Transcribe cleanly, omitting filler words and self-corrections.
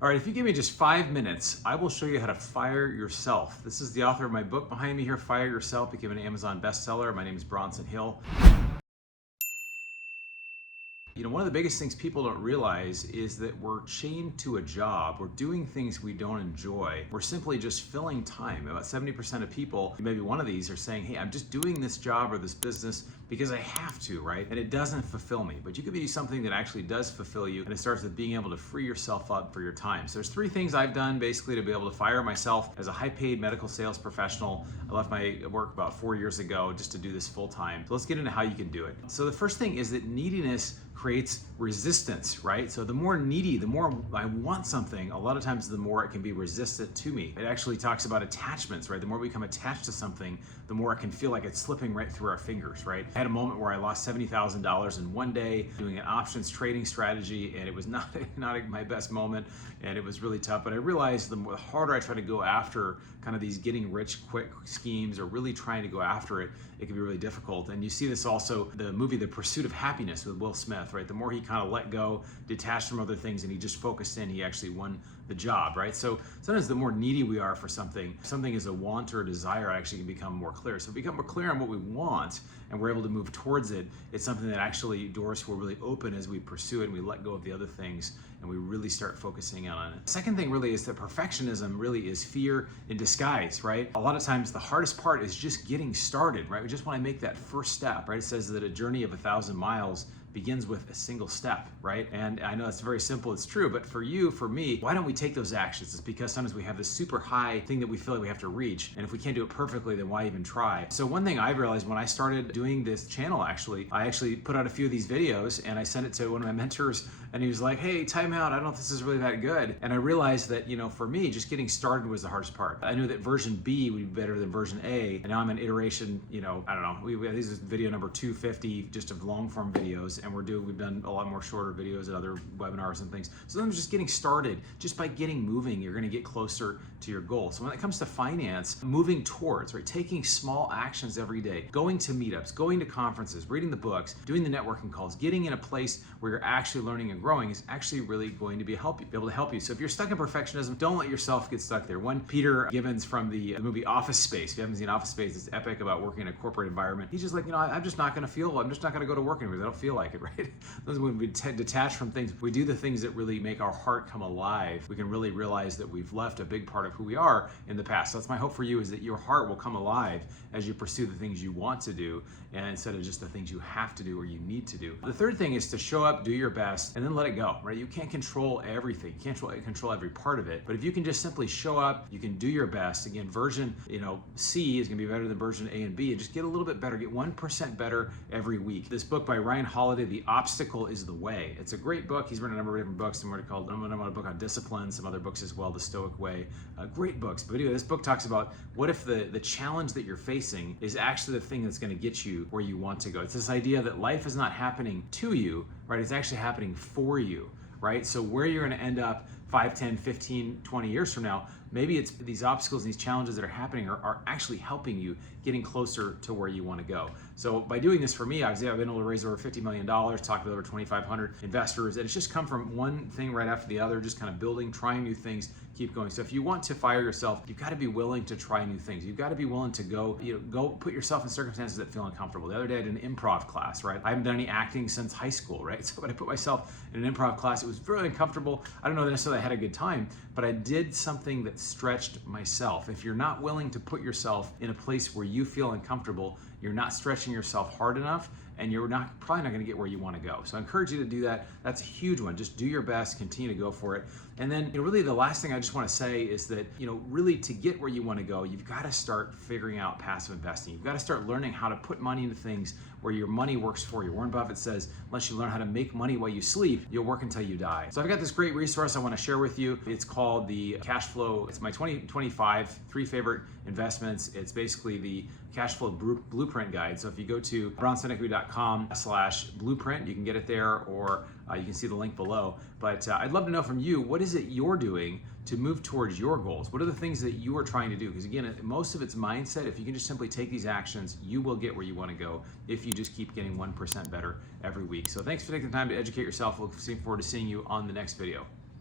All right, if you give me just 5 minutes, I will show you how to fire yourself. This is the author of my book behind me here, Fire Yourself, became an Amazon bestseller. My name is Bronson Hill. You know, one of the biggest things people don't realize is that we're chained to a job. We're doing things we don't enjoy. We're simply just filling time. About 70% of people, maybe one of these, are saying, hey, I'm just doing this job or this business because I have to, right? And it doesn't fulfill me. But you could be something that actually does fulfill you, and it starts with being able to free yourself up for your time. So there's 3 things I've done basically to be able to fire myself as a high-paid medical sales professional. I left my work about 4 years ago just to do this full-time. So let's get into how you can do it. So the first thing is that neediness creates resistance, right? So the more needy, the more I want something, a lot of times the more it can be resistant to me. It actually talks about attachments, right? The more we become attached to something, the more it can feel like it's slipping right through our fingers, right? I had a moment where I lost $70,000 in one day doing an options trading strategy, and it was not my best moment, and it was really tough. But I realized the harder I try to go after kind of these getting rich quick schemes or really trying to go after it, it can be really difficult. And you see this also, the movie The Pursuit of Happiness with Will Smith, right? The more he kind of let go, detached from other things, and he just focused in, he actually won the job, right? So sometimes the more needy we are for something is a want or a desire, actually can become more clear. So if we become more clear on what we want and we're able to move towards it, it's something that actually doors will really open as we pursue it and we let go of the other things and we really start focusing on it. The second thing really is that perfectionism really is fear in disguise, right? A lot of times the hardest part is just getting started, right? We just want to make that first step, right? It says that a journey of 1,000 miles begins with a single step, right? And I know it's very simple, it's true, but for you, for me, why don't we take those actions? It's because sometimes we have this super high thing that we feel like we have to reach, and if we can't do it perfectly, then why even try? So one thing I've realized when I started doing this channel, I actually put out a few of these videos and I sent it to one of my mentors, and he was like, hey, time out, I don't know if this is really that good. And I realized that, you know, for me, just getting started was the hardest part. I knew that version B would be better than version A, and now I'm in iteration, you know, I don't know, this is video number 250 just of long form videos, and we've done a lot more shorter videos and other webinars and things. So I'm just getting started. Just by getting moving, you're gonna get closer to your goal. So when it comes to finance, moving towards, right, taking small actions every day, going to meetups, going to conferences, reading the books, doing the networking calls, getting in a place where you're actually learning and growing is actually really going to be able to help you. So if you're stuck in perfectionism, don't let yourself get stuck there. One Peter Gibbons from the movie Office Space, if you haven't seen Office Space, it's epic about working in a corporate environment. He's just like, you know, I'm just not gonna go to work anymore. I don't feel like it, right? Those when we detach from things, we do the things that really make our heart come alive. We can really realize that we've left a big part of who we are in the past. So that's my hope for you, is that your heart will come alive as you pursue the things you want to do, and instead of just the things you have to do or you need to do. The third thing is to show up, do your best, and then let it go, right? You can't control everything. You can't control every part of it, but if you can just simply show up, you can do your best. Again, version, you know, C is gonna be better than version A and B, and just get a little bit better, get 1% better every week. This book by Ryan Holiday, The Obstacle is the Way. It's a great book. He's written a number of different books. I'm a book on discipline, some other books as well, The Stoic Way. Great books. But anyway, this book talks about what if the challenge that you're facing is actually the thing that's going to get you where you want to go. It's this idea that life is not happening to you, right? It's actually happening for you, right? So where you're going to end up 5, 10, 15, 20 years from now, maybe it's these obstacles and these challenges that are happening are actually helping you getting closer to where you want to go. So by doing this for me, I've been able to raise over $50 million, talk with over 2,500 investors, and it's just come from one thing right after the other, just kind of building, trying new things, keep going. So if you want to fire yourself, you've got to be willing to try new things. You've got to be willing to go put yourself in circumstances that feel uncomfortable. The other day I did an improv class, right? I haven't done any acting since high school, right? So when I put myself in an improv class, it was really uncomfortable. I don't know that necessarily I had a good time, but I did something that stretched myself. If you're not willing to put yourself in a place where you feel uncomfortable, you're not stretching yourself hard enough, and you're probably not going to get where you want to go. So I encourage you to do that. That's a huge one. Just do your best, continue to go for it. And then, you know, really the last thing I just want to say is that, you know, really to get where you want to go, you've got to start figuring out passive investing. You've got to start learning how to put money into things where your money works for you. Warren Buffett says, unless you learn how to make money while you sleep, you'll work until you die. So I've got this great resource I want to share with you. It's called the Cash Flow. It's my 2025 3 favorite investments. It's basically the Cash Flow Blueprint Guide. So if you go to bronsonnequity.com/blueprint, you can get it there, or you can see the link below. But I'd love to know from you, what is it you're doing to move towards your goals? What are the things that you are trying to do? Because again, most of it's mindset. If you can just simply take these actions, you will get where you want to go if you just keep getting 1% better every week. So thanks for taking the time to educate yourself. Looking forward to seeing you on the next video.